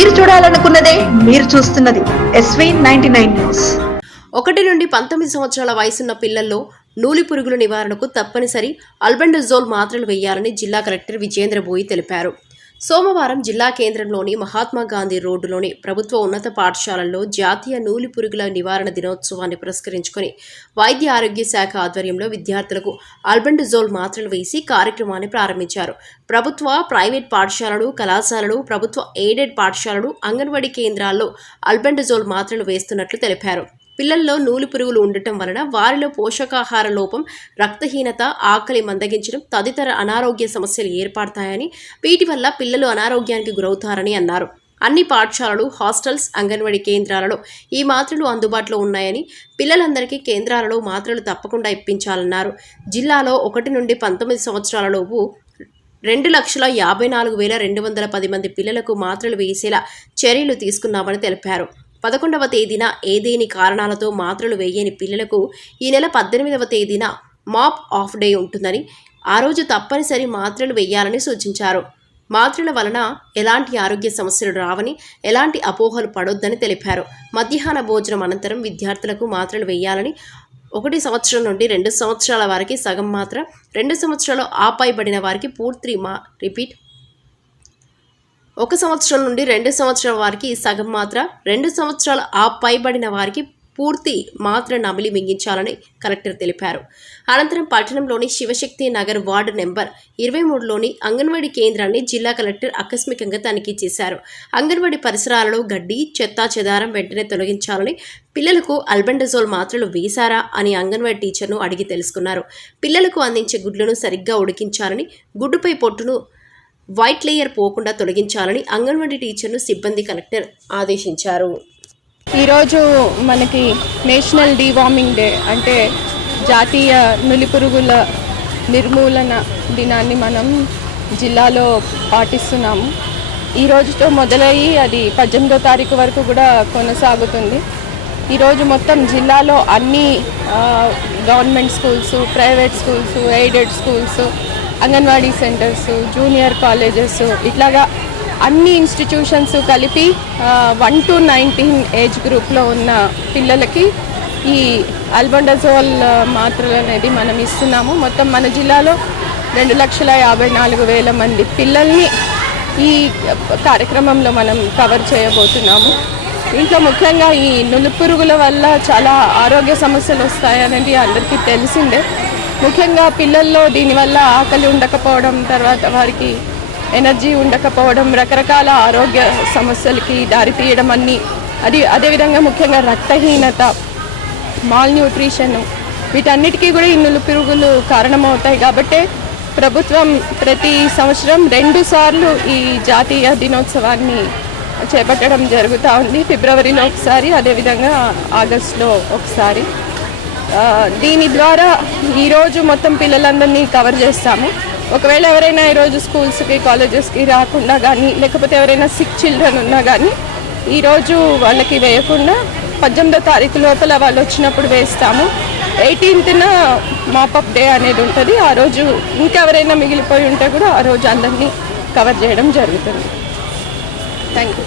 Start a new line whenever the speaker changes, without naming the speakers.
మీరు చూడాలనుకున్నదే మీరు చూస్తున్నది ఎస్వీ నైన్టీ నైన్ న్యూస్
ఒకటి నుండి పంతొమ్మిది సంవత్సరాల వయసున్న పిల్లల్లో నూలి పురుగుల నివారణకు తప్పనిసరి అల్బెండజోల్ మాత్రలు వేయాలని జిల్లా కలెక్టర్ విజేంద్ర బోయి తెలిపారు. సోమవారం జిల్లా కేంద్రంలోని మహాత్మా గాంధీ రోడ్డులోని ప్రభుత్వ ఉన్నత పాఠశాలల్లో జాతీయ నూలి పురుగుల నివారణ దినోత్సవాన్ని పురస్కరించుకొని వైద్య ఆరోగ్య శాఖ ఆధ్వర్యంలో విద్యార్థులకు అల్బెండజోల్ మాత్రలు వేసి కార్యక్రమాన్ని ప్రారంభించారు. ప్రభుత్వ ప్రైవేట్ పాఠశాలలు కళాశాలలు ప్రభుత్వ ఎయిడెడ్ పాఠశాలలు అంగన్వాడీ కేంద్రాల్లో అల్బెండజోల్ మాత్రలు వేస్తున్నట్లు తెలిపారు. పిల్లల్లో నూలు పురుగులు ఉండటం వలన వారిలో పోషకాహార లోపం రక్తహీనత ఆకలి మందగించడం తదితర అనారోగ్య సమస్యలు ఏర్పడతాయని వీటి వల్ల పిల్లలు అనారోగ్యానికి గురవుతారని అన్నారు. అన్ని పాఠశాలలు హాస్టల్స్ అంగన్వాడీ కేంద్రాలలో ఈ మాత్రలు అందుబాటులో ఉన్నాయని పిల్లలందరికీ కేంద్రాలలో మాత్రలు తప్పకుండా ఇప్పించాలన్నారు. జిల్లాలో ఒకటి నుండి పంతొమ్మిది సంవత్సరాలలోపు రెండు లక్షల యాభై నాలుగు వేల రెండు వందల పది మంది పిల్లలకు మాత్రలు వేసేలా చర్యలు తీసుకున్నామని తెలిపారు. పదకొండవ తేదీన ఏదేని కారణాలతో మాత్రలు వేయని పిల్లలకు ఈ నెల పద్దెనిమిదవ తేదీన మాప్ ఆఫ్ డే ఉంటుందని ఆ రోజు తప్పనిసరి మాత్రలు వేయాలని సూచించారు. మాత్రల వలన ఎలాంటి ఆరోగ్య సమస్యలు రావని ఎలాంటి అపోహలు పడొద్దని తెలిపారు. మధ్యాహ్న భోజనం అనంతరం విద్యార్థులకు మాత్రలు వేయాలని ఒకటి సంవత్సరం నుండి రెండు సంవత్సరాల వారికి సగం మాత్ర రెండు సంవత్సరాలు ఆపైబడిన వారికి పూర్తి మా రిపీట్ ఒక సంవత్సరం నుండి రెండు సంవత్సరాల వారికి సగం మాత్ర రెండు సంవత్సరాలు ఆ పైబడిన వారికి పూర్తి మాత్ర నమిలి మింగించాలని కలెక్టర్ తెలిపారు. అనంతరం పట్టణంలోని శివశక్తి నగర్ వార్డు నెంబర్ ఇరవై మూడులోని అంగన్వాడీ కేంద్రాన్ని జిల్లా కలెక్టర్ ఆకస్మికంగా తనిఖీ చేశారు. అంగన్వాడీ పరిసరాలలో గడ్డి చెత్తా చెదారం వెంటనే తొలగించాలని పిల్లలకు అల్బెండజోల్ మాత్రలు వేశారా అని అంగన్వాడీ టీచర్ను అడిగి తెలుసుకున్నారు. పిల్లలకు అందించే గుడ్లను సరిగ్గా ఉడికించాలని గుడ్డుపై పొట్టును వైట్ లేయర్ పోకుండా తొలగించాలని అంగన్వాడీ టీచర్ను సిబ్బంది కలెక్టర్ ఆదేశించారు.
ఈరోజు మనకి నేషనల్ డీవార్మింగ్ డే అంటే జాతీయ నులిపురుగుల నిర్మూలన దినాన్ని మనం జిల్లాలో పాటిస్తున్నాము. ఈ రోజుతో మొదలయ్యి అది పద్దెనిమిదో తారీఖు వరకు కూడా కొనసాగుతుంది. ఈరోజు మొత్తం జిల్లాలో అన్ని government schools private schools aided schools anganwadi centres junior colleges ఇట్లాగా అన్ని ఇన్స్టిట్యూషన్స్ కలిపి వన్ టు నైన్టీన్ ఏజ్ గ్రూప్లో ఉన్న పిల్లలకి ఈ అల్బండజోల్ మాత్రలు అనేది మనం ఇస్తున్నాము. మొత్తం మన జిల్లాలో రెండు లక్షల యాభై నాలుగు వేల మంది పిల్లల్ని ఈ కార్యక్రమంలో మనం కవర్ చేయబోతున్నాము. దీంట్లో ముఖ్యంగా ఈ నులుపురుగుల వల్ల చాలా ఆరోగ్య సమస్యలు వస్తాయనేది అందరికీ తెలిసిందే. ముఖ్యంగా పిల్లల్లో దీనివల్ల ఆకలి ఉండకపోవడం తర్వాత వారికి ఎనర్జీ ఉండకపోవడం రకరకాల ఆరోగ్య సమస్యలకి దారితీయడం అన్ని. అది అదేవిధంగా ముఖ్యంగా రక్తహీనత మాల్ న్యూట్రిషన్ వీటన్నిటికీ కూడా ఇన్నులు నులుపురుగులు కారణమవుతాయి. కాబట్టి ప్రభుత్వం ప్రతి సంవత్సరం రెండు సార్లు ఈ జాతీయ దినోత్సవాన్ని చేపట్టడం జరుగుతూ ఉంది. ఫిబ్రవరిలో ఒకసారి అదేవిధంగా ఆగస్టులో ఒకసారి. దీని ద్వారా ఈరోజు మొత్తం పిల్లలందరినీ కవర్ చేస్తాము. ఒకవేళ ఎవరైనా ఈరోజు స్కూల్స్కి కాలేజెస్కి రాకుండా కానీ లేకపోతే ఎవరైనా సిక్ చిల్డ్రన్ ఉన్నా కానీ ఈరోజు వాళ్ళకి వేయకుండా పద్దెనిమిదో తారీఖు లోపల వాళ్ళు వచ్చినప్పుడు వేస్తాము. ఎయిటీన్త్న మాపప్ డే అనేది ఉంటుంది. ఆ రోజు ఇంకెవరైనా మిగిలిపోయి ఉంటే కూడా ఆ రోజు అందరినీ కవర్ చేయడం జరుగుతుంది. Thank you